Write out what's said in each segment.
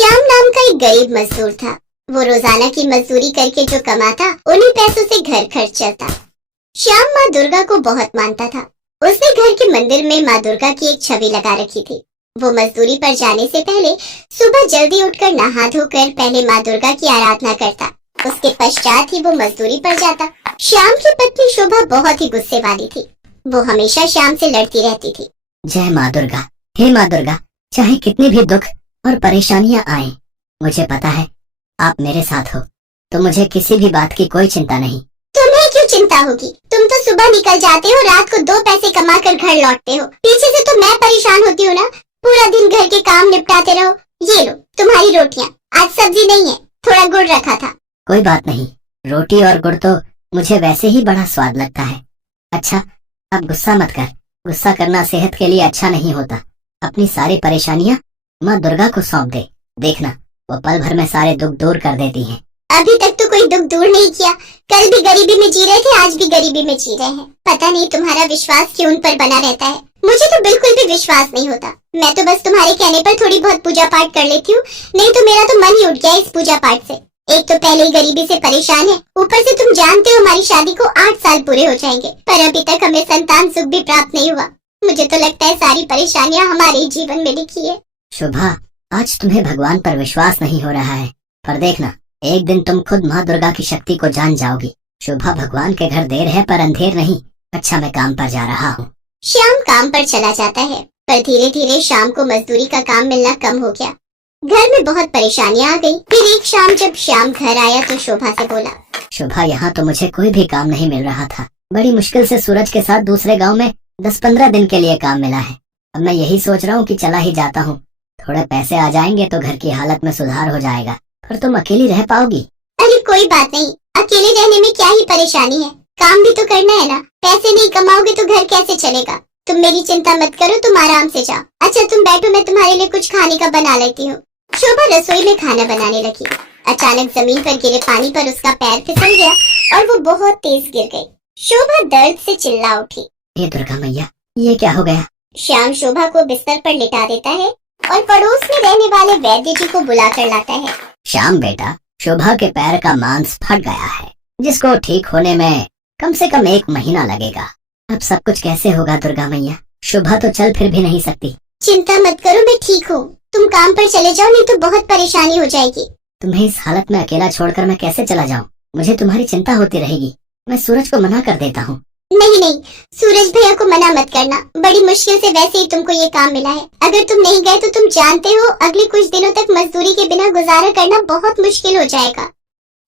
श्याम नाम का एक गरीब मजदूर था। वो रोजाना की मजदूरी करके जो कमाता उन्हीं पैसों से घर खर्च चलता। श्याम माँ दुर्गा को बहुत मानता था। उसने घर के मंदिर में माँ दुर्गा की एक छवि लगा रखी थी। वो मजदूरी पर जाने से पहले सुबह जल्दी उठकर नहा धोकर पहले माँ दुर्गा की आराधना करता। उसके पश्चात ही वो मजदूरी पर जाता। श्याम की पत्नी शोभा बहुत ही गुस्से वाली थी। वो हमेशा श्याम से लड़ती रहती थी। जय माँ दुर्गा, हे माँ दुर्गा, चाहे कितनी भी दुख और परेशानियां आए, मुझे पता है आप मेरे साथ हो, तो मुझे किसी भी बात की कोई चिंता नहीं। तुम्हें क्यों चिंता होगी? तुम तो सुबह निकल जाते हो, रात को 2 पैसे कमा कर घर लौटते हो। पीछे से तो मैं परेशान होती हूँ ना। पूरा दिन घर के काम निपटाते रहो। ये लो तुम्हारी रोटियाँ। आज सब्जी नहीं है, थोड़ा गुड़ रखा था। कोई बात नहीं, रोटी और गुड़ तो मुझे वैसे ही बड़ा स्वाद लगता है। अच्छा, अब गुस्सा मत कर। गुस्सा करना सेहत के लिए अच्छा नहीं होता। अपनी सारी परेशानियां माँ दुर्गा को सौंप दे। देखना, वो पल भर में सारे दुख दूर कर देती हैं। अभी तक तो कोई दुख दूर नहीं किया। कल भी गरीबी में जी रहे थे, आज भी गरीबी में जी रहे हैं। पता नहीं तुम्हारा विश्वास क्यों उन पर बना रहता है। मुझे तो बिल्कुल भी विश्वास नहीं होता। मैं तो बस तुम्हारे कहने पर थोड़ी बहुत पूजा पाठ कर लेती हूँ, नहीं तो मेरा तो मन ही उठ गया इस पूजा पाठ से। एक तो पहले ही गरीबी से परेशान है, ऊपर से तुम जानते हो हमारी शादी को 8 साल पूरे हो जाएंगे, पर अभी तक हमें संतान सुख भी प्राप्त नहीं हुआ। मुझे तो लगता है सारी परेशानियां हमारे ही जीवन में लिखी है। शोभा, आज तुम्हें भगवान पर विश्वास नहीं हो रहा है, पर देखना, एक दिन तुम खुद माँ दुर्गा की शक्ति को जान जाओगी। शोभा, भगवान के घर देर है पर अंधेर नहीं। अच्छा, मैं काम पर जा रहा हूँ। श्याम काम पर चला जाता है, पर धीरे धीरे शाम को मजदूरी का काम मिलना कम हो गया। घर में बहुत परेशानियां आ गई। फिर एक शाम जब श्याम घर आया तो शोभा से बोला, शोभा, यहाँ तो मुझे कोई भी काम नहीं मिल रहा था। बड़ी मुश्किल से सूरज के साथ दूसरे गांव में 10-15 दिन के लिए काम मिला है। अब मैं यही सोच रहा हूँ कि चला ही जाता हूँ। थोड़े पैसे आ जाएंगे तो घर की हालत में सुधार हो जाएगा। पर तुम अकेली रह पाओगी? अरे कोई बात नहीं, अकेले रहने में क्या ही परेशानी है। काम भी तो करना है ना। पैसे नहीं कमाओगे तो घर कैसे चलेगा। तुम मेरी चिंता मत करो, तुम आराम से जाओ। अच्छा तुम बैठो, मैं तुम्हारे लिए कुछ खाने का बना लेती हूँ। शोभा रसोई में खाना बनाने लगी। अचानक जमीन पर गिरे पानी पर उसका पैर फिसल गया और वो बहुत तेज गिर गई। शोभा दर्द से चिल्ला उठी। हे दुर्गा मैया, ये क्या हो गया? श्याम शोभा को बिस्तर पर लिटा देता है और पड़ोस में रहने वाले वैद्य जी को बुलाकर लाता है। श्याम बेटा, शोभा के पैर का मांस फट गया है, जिसको ठीक होने में कम से कम 1 महीना लगेगा। अब सब कुछ कैसे होगा दुर्गा मैया? शोभा तो चल फिर भी नहीं सकती। चिंता मत करो, मैं ठीक हूँ। तुम काम पर चले जाओ, नहीं तो बहुत परेशानी हो जाएगी। तुम्हें इस हालत में अकेला छोड़कर मैं कैसे चला जाऊँ? मुझे तुम्हारी चिंता होती रहेगी। मैं सूरज को मना कर देता हूँ। नहीं, सूरज भैया को मना मत करना। बड़ी मुश्किल से वैसे ही तुमको ये काम मिला है। अगर तुम नहीं गए तो तुम जानते हो अगले कुछ दिनों तक मजदूरी के बिना गुजारा करना बहुत मुश्किल हो जाएगा।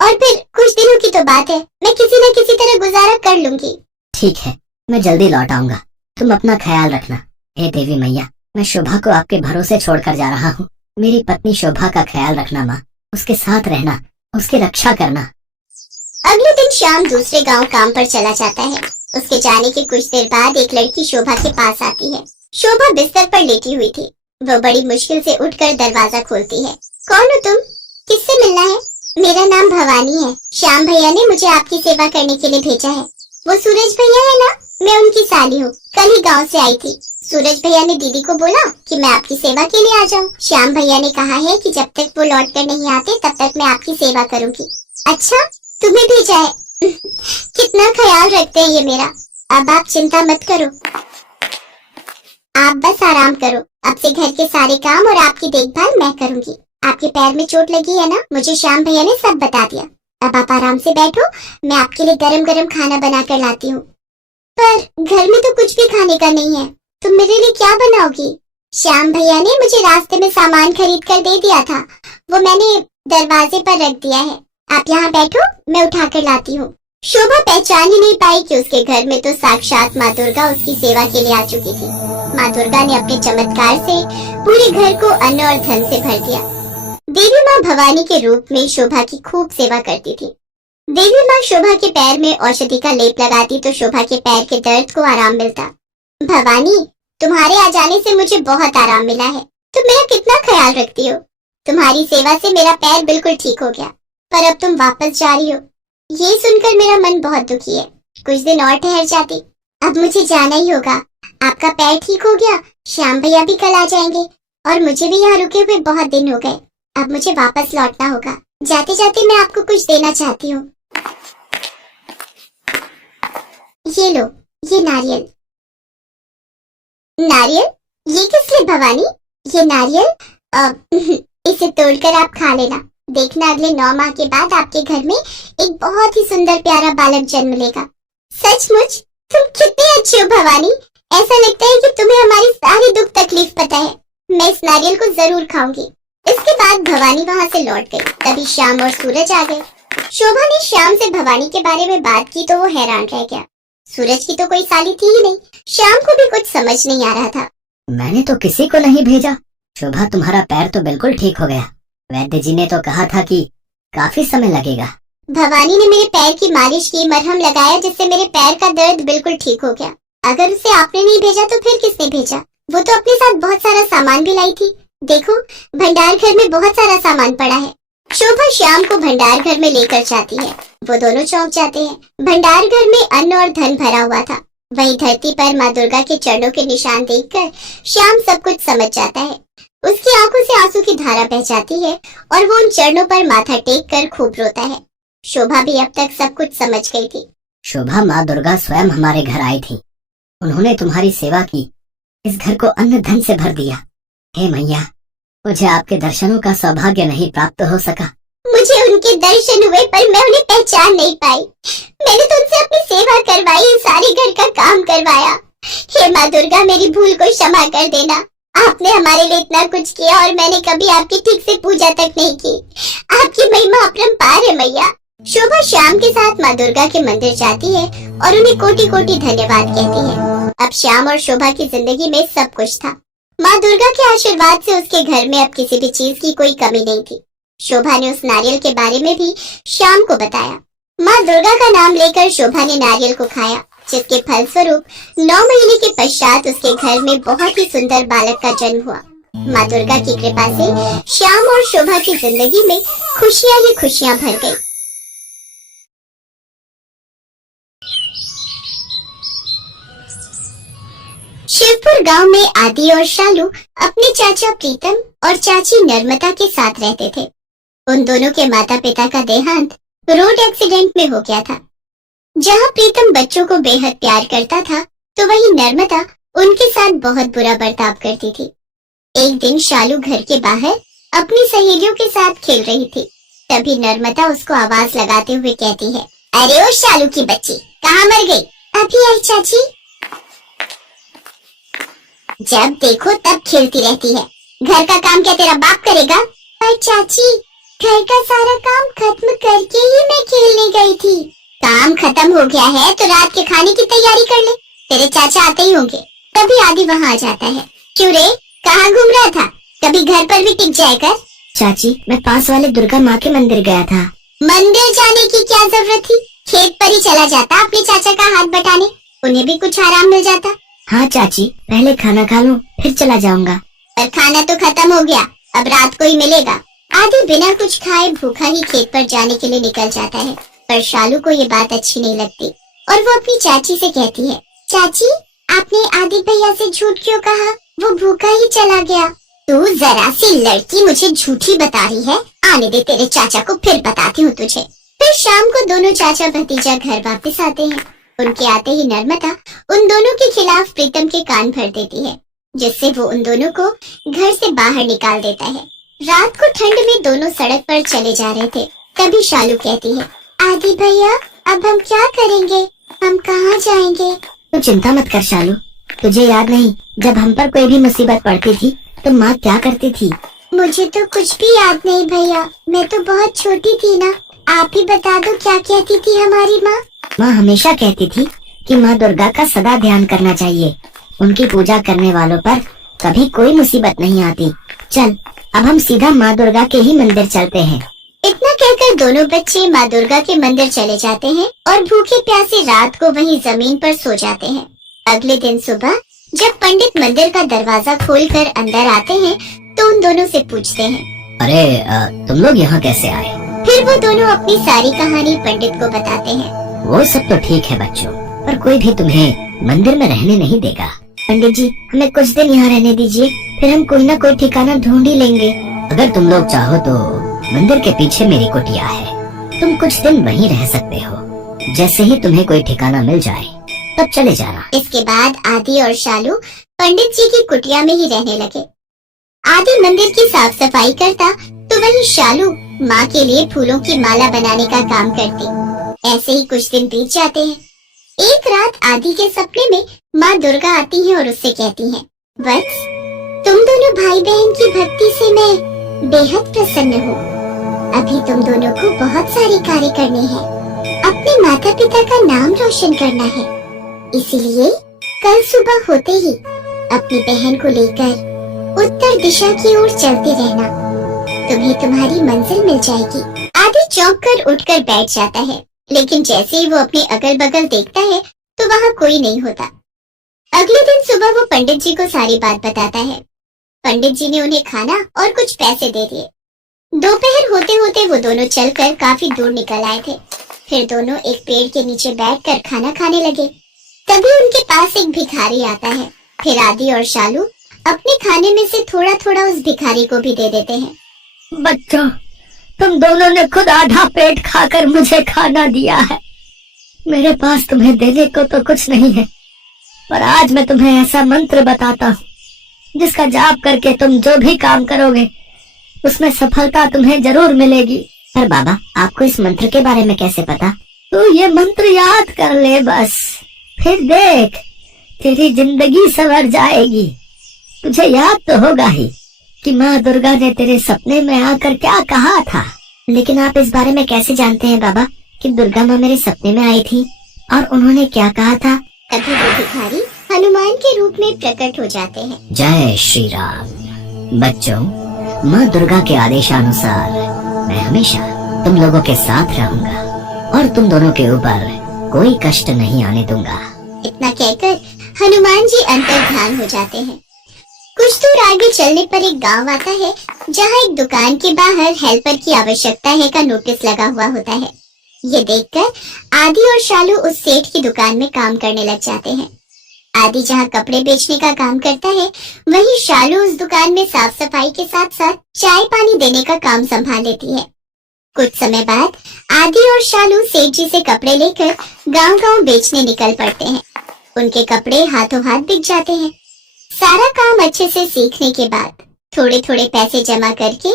और फिर कुछ दिनों की तो बात है, मैं किसी न किसी तरह गुजारा कर लूंगी। ठीक है, मैं जल्दी लौट आऊंगा। तुम अपना ख्याल रखना। हे देवी मैया, मैं शोभा को आपके भरोसे छोड़कर जा रहा हूँ। मेरी पत्नी शोभा का ख्याल रखना माँ। उसके साथ रहना, उसकी रक्षा करना। अगले दिन शाम दूसरे गांव काम पर चला जाता है। उसके जाने के कुछ देर बाद एक लड़की शोभा के पास आती है। शोभा बिस्तर पर लेटी हुई थी। वो बड़ी मुश्किल से उठकर दरवाजा खोलती है। कौन हो तुम? किससे मिलना है? मेरा नाम भवानी है। श्याम भैया ने मुझे आपकी सेवा करने के लिए भेजा है। वो सूरज भैया है ना? मैं उनकी साली हूँ, कल ही गाँव से आई थी। सूरज भैया ने दीदी को बोला कि मैं आपकी सेवा के लिए आ जाऊँ। श्याम भैया ने कहा है कि जब तक वो लौट कर नहीं आते तब तक मैं आपकी सेवा करूँगी। अच्छा, तुम्हें भेजा है। कितना ख्याल रखते हैं ये मेरा। अब आप चिंता मत करो, आप बस आराम करो। अब से घर के सारे काम और आपकी देखभाल मैं करूँगी। आपके पैर में चोट लगी है ना? मुझे श्याम भैया ने सब बता दिया। अब आप आराम से बैठो, मैं आपके लिए गरम गरम खाना बना कर लाती हूँ। पर घर में तो कुछ भी खाने का नहीं है, तुम मेरे लिए क्या बनाओगी? श्याम भैया ने मुझे रास्ते में सामान खरीद कर दे दिया था, वो मैंने दरवाजे पर रख दिया है। आप यहाँ बैठो, मैं उठा कर लाती हूँ। शोभा पहचान ही नहीं पाई कि उसके घर में तो साक्षात माँ दुर्गा उसकी सेवा के लिए आ चुकी थी। माँ दुर्गा ने अपने चमत्कार से पूरे घर को अन्न और धन से भर दिया। देवी माँ भवानी के रूप में शोभा की खूब सेवा करती थी। देवी माँ शोभा के पैर में औषधि का लेप लगाती तो शोभा के पैर के दर्द को आराम मिलता। भवानी, तुम्हारे आ जाने से मुझे बहुत आराम मिला है। तुम मेरा कितना ख्याल रखती हो। तुम्हारी सेवा से मेरा पैर बिल्कुल ठीक हो गया, पर अब तुम वापस जा रही हो, ये सुनकर मेरा मन बहुत दुखी है। कुछ दिन और ठहर जाती। अब मुझे जाना ही होगा। आपका पैर ठीक हो गया, श्याम भैया भी कल आ जाएंगे और मुझे भी यहाँ रुके हुए बहुत दिन हो गए। अब मुझे वापस लौटना होगा। जाते जाते मैं आपको कुछ देना चाहती हूँ। ये लो, ये नारियल। नारियल? ये किस लिए भवानी? ये नारियल इसे तोड़कर आप खा लेना। देखना अगले 9 माह के बाद आपके घर में एक बहुत ही सुंदर प्यारा बालक जन्म लेगा। सचमुच तुम कितनी अच्छी हो भवानी। ऐसा लगता है कि तुम्हें हमारी सारी दुख तकलीफ पता है। मैं इस नारियल को जरूर खाऊंगी। इसके बाद भवानी वहां से लौट गई। तभी श्याम और सूरज आ गए। शोभा ने श्याम से भवानी के बारे में बात की तो वो हैरान रह गया। सूरज की तो कोई साली थी ही नहीं। श्याम को भी कुछ समझ नहीं आ रहा था। मैंने तो किसी को नहीं भेजा। शोभा, तुम्हारा पैर तो बिल्कुल ठीक हो गया। वैद्य जी ने तो कहा था कि काफी समय लगेगा। भवानी ने मेरे पैर की मालिश की, मरहम लगाया, जिससे मेरे पैर का दर्द बिल्कुल ठीक हो गया। अगर उसे आपने नहीं भेजा तो फिर किसने भेजा? वो तो अपने साथ बहुत सारा सामान भी लाई थी। देखो, भंडार घर में बहुत सारा सामान पड़ा है। शोभा श्याम को भंडार घर में लेकर जाती है। वो दोनों चौंक जाते हैं। भंडार घर में अन्न और धन भरा हुआ था। वहीं धरती पर माँ दुर्गा के चरणों के निशान देखकर श्याम सब कुछ समझ जाता है। उसकी आंखों से आंसू की धारा बह जाती है और वो उन चरणों पर माथा टेक कर खूब रोता है। शोभा भी अब तक सब कुछ समझ गई थी। शोभा, माँ दुर्गा स्वयं हमारे घर आई थी। उन्होंने तुम्हारी सेवा की, इस घर को अन्न धन से भर दिया। हे मैया, मुझे आपके दर्शनों का सौभाग्य नहीं प्राप्त हो सका। मुझे उनके दर्शन हुए पर मैं उन्हें पहचान नहीं पाई। मैंने तो उनसे अपनी सेवा करवाई, सारे घर का काम करवाया। हे माँ दुर्गा, मेरी भूल को क्षमा कर देना। आपने हमारे लिए इतना कुछ किया और मैंने कभी आपकी ठीक से पूजा तक नहीं की। आपकी महिमा अपरंपार है मैया। शोभा श्याम के साथ माँ दुर्गा के मंदिर जाती है और उन्हें कोटि कोटि धन्यवाद कहती है। अब श्याम और शोभा की जिंदगी में सब कुछ था। माँ दुर्गा के आशीर्वाद से उसके घर में अब किसी भी चीज की कोई कमी नहीं थी। शोभा ने उस नारियल के बारे में भी श्याम को बताया। माँ दुर्गा का नाम लेकर शोभा ने नारियल को खाया, जिसके फलस्वरूप 9 महीने के पश्चात उसके घर में बहुत ही सुंदर बालक का जन्म हुआ। माँ दुर्गा की कृपा से श्याम और शोभा की जिंदगी में खुशियाँ ही खुशियाँ भर गई। शिवपुर गांव में आदि और शालू अपने चाचा प्रीतम और चाची नर्मदा के साथ रहते थे। उन दोनों के माता पिता का देहांत रोड एक्सीडेंट में हो गया था। जहां प्रीतम बच्चों को बेहद प्यार करता था, तो वहीं नर्मदा उनके साथ बहुत बुरा बर्ताव करती थी। एक दिन शालू घर के बाहर अपनी सहेलियों के साथ खेल रही थी। तभी नर्मदा उसको आवाज लगाते हुए कहती है, अरे ओ शालू की बच्ची, कहाँ मर गई? अभी आई चाची। जब देखो तब खेलती रहती है। घर का काम क्या तेरा बाप करेगा? पर चाची, घर का सारा काम खत्म करके ही मैं खेलने गई थी। काम खत्म हो गया है तो रात के खाने की तैयारी कर ले। तेरे चाचा आते ही होंगे। तभी आदि वहाँ आ जाता है। क्यों रे, कहाँ घूम रहा था? कभी घर पर भी टिक जाया कर। चाची, मैं पास वाले दुर्गा माँ के मंदिर गया था। मंदिर जाने की क्या जरूरत थी? खेत पर ही चला जाता अपने चाचा का हाथ बटाने, उन्हें भी कुछ आराम मिल जाता। हाँ चाची, पहले खाना खा लूं, फिर चला जाऊंगा। पर खाना तो खत्म हो गया, अब रात को ही मिलेगा। आदि बिना कुछ खाए भूखा ही खेत पर जाने के लिए निकल जाता है। पर शालू को ये बात अच्छी नहीं लगती और वो अपनी चाची से कहती है, चाची, आपने आदि भैया से झूठ क्यों कहा? वो भूखा ही चला गया। तू जरा सी लड़की मुझे झूठी बता रही है। आने दे, तेरे चाचा को फिर बताती हूँ तुझे। फिर शाम को दोनों चाचा भतीजा घर वापस आते हैं। उनके आते ही नर्मदा उन दोनों के खिलाफ प्रीतम के कान भर देती है, जिससे वो उन दोनों को घर से बाहर निकाल देता है। रात को ठंड में दोनों सड़क पर चले जा रहे थे। तभी शालू कहती है, आदि भैया, अब हम क्या करेंगे? हम कहाँ जाएंगे? तू चिंता मत कर शालू। तुझे याद नहीं, जब हम पर कोई भी मुसीबत पड़ती थी तो माँ क्या करती थी? मुझे तो कुछ भी याद नहीं भैया, मैं तो बहुत छोटी थी ना। आप ही बता दो, क्या कहती थी हमारी माँ? माँ हमेशा कहती थी कि माँ दुर्गा का सदा ध्यान करना चाहिए। उनकी पूजा करने वालों पर कभी कोई मुसीबत नहीं आती। चल, अब हम सीधा माँ दुर्गा के ही मंदिर चलते हैं। इतना कहकर दोनों बच्चे माँ दुर्गा के मंदिर चले जाते हैं और भूखे प्यासे रात को वहीं जमीन पर सो जाते हैं। अगले दिन सुबह जब पंडित मंदिर का दरवाजा खोलकर अंदर आते हैं तो उन दोनों से पूछते हैं, अरे तुम लोग यहाँ कैसे आए? फिर वो दोनों अपनी सारी कहानी पंडित को बताते हैं। वो सब तो ठीक है बच्चों, पर कोई भी तुम्हें मंदिर में रहने नहीं देगा। पंडित जी, हमें कुछ दिन यहाँ रहने दीजिए, फिर हम कोई ना कोई ठिकाना ढूंढ ही लेंगे। अगर तुम लोग चाहो तो मंदिर के पीछे मेरी कुटिया है, तुम कुछ दिन वहीं रह सकते हो। जैसे ही तुम्हें कोई ठिकाना मिल जाए तब चले जाना। इसके बाद आदि और शालू पंडित जी की कुटिया में ही रहने लगे। आदि मंदिर की साफ सफाई करता तो वहीं शालू माँ के लिए फूलों की माला बनाने का काम करती। ऐसे ही कुछ दिन बीत जाते हैं। एक रात आदि के सपने में माँ दुर्गा आती हैं और उससे कहती हैं, वत्स, तुम दोनों भाई बहन की भक्ति से मैं बेहद प्रसन्न हूँ। अभी तुम दोनों को बहुत सारे कार्य करने हैं। अपने माता पिता का नाम रोशन करना है। इसीलिए कल सुबह होते ही अपनी बहन को लेकर उत्तर दिशा की ओर चलते रहना। तुम्हें तुम्हारी मंजिल मिल जाएगी। आदि चौंक कर उठकर बैठ जाता है, लेकिन जैसे ही वो अपने अगल बगल देखता है तो वहाँ कोई नहीं होता। अगले दिन सुबह वो पंडित जी को सारी बात बताता है। पंडित जी ने उन्हें खाना और कुछ पैसे दे दिए। दोपहर होते होते वो दोनों चलकर काफी दूर निकल आए थे। फिर दोनों एक पेड़ के नीचे बैठकर खाना खाने लगे। तभी उनके पास एक भिखारी आता है। फिर आदि और शालू अपने खाने में से थोड़ा थोड़ा उस भिखारी को भी दे देते हैं। बच्चों, तुम दोनों ने खुद आधा पेट खाकर मुझे खाना दिया है। मेरे पास तुम्हें देने को तो कुछ नहीं है, पर आज मैं तुम्हें ऐसा मंत्र बताता हूँ जिसका जाप करके तुम जो भी काम करोगे उसमें सफलता तुम्हें जरूर मिलेगी। पर बाबा, आपको इस मंत्र के बारे में कैसे पता? तू ये मंत्र याद कर ले बस, फिर देख तेरी जिंदगी संवर जाएगी। तुझे याद तो होगा ही कि माँ दुर्गा ने तेरे सपने में आकर क्या कहा था। लेकिन आप इस बारे में कैसे जानते हैं बाबा कि दुर्गा माँ मेरे सपने में आई थी और उन्होंने क्या कहा था? तभी वो भिखारी हनुमान के रूप में प्रकट हो जाते हैं। जय श्री राम। बच्चों, माँ दुर्गा के आदेशानुसार मैं हमेशा तुम लोगों के साथ रहूंगा और तुम दोनों के ऊपर कोई कष्ट नहीं आने दूंगा। इतना कहकर हनुमान जी अंतर्ध्यान हो जाते हैं। कुछ दूर आगे चलने पर एक गांव आता है, जहां एक दुकान के बाहर हेल्पर की आवश्यकता है का नोटिस लगा हुआ होता है। ये देखकर आदि और शालू उस सेठ की दुकान में काम करने लग जाते हैं। आदि जहां कपड़े बेचने का काम करता है, वहीं शालू उस दुकान में साफ सफाई के साथ साथ चाय पानी देने का काम संभाल लेती है। कुछ समय बाद आदि और शालू सेठ जी से कपड़े लेकर गांव-गांव बेचने निकल पड़ते हैं। उनके कपड़े हाथों हाथ बिक जाते हैं। सारा काम अच्छे से सीखने के बाद थोड़े थोड़े पैसे जमा करके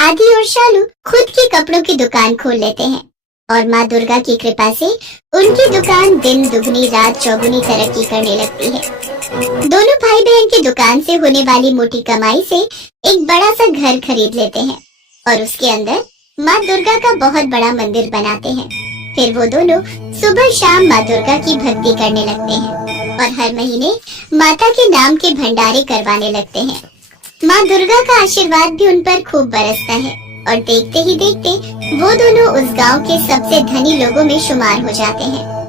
आदि और शालू खुद की कपड़ों की दुकान खोल लेते हैं और माँ दुर्गा की कृपा से उनकी दुकान दिन दुगनी रात चौगुनी तरक्की करने लगती है। दोनों भाई बहन की दुकान से होने वाली मोटी कमाई से एक बड़ा सा घर खरीद लेते हैं और उसके अंदर माँ दुर्गा का बहुत बड़ा मंदिर बनाते हैं। फिर वो दोनों सुबह शाम माँ दुर्गा की भक्ति करने लगते हैं और हर महीने माता के नाम के भंडारे करवाने लगते हैं। माँ दुर्गा का आशीर्वाद भी उन पर खूब बरसता है और देखते ही देखते वो दोनों उस गांव के सबसे धनी लोगों में शुमार हो जाते हैं।